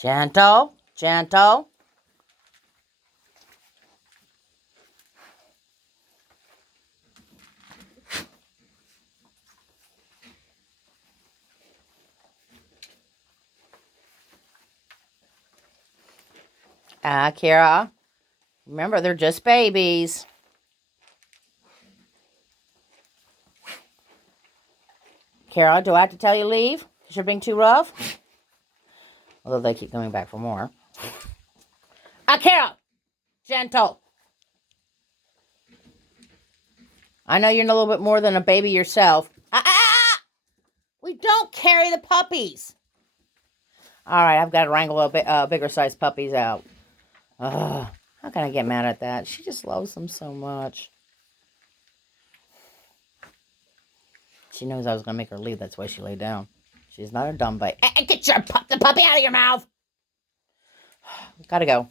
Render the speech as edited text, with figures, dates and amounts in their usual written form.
Gentle, gentle. Akira. Remember, they're just babies. Kara, do I have to tell you leave? Because you're being too rough? Although they keep coming back for more. Akira! Gentle. I know you're a little bit more than a baby yourself. We don't carry the puppies. All right, I've got to wrangle a bigger sized puppies out. Ugh, how can I get mad at that? She just loves them so much. She knows I was going to make her leave. That's why she laid down. She's not a dumb bite. Get the puppy out of your mouth. Gotta go.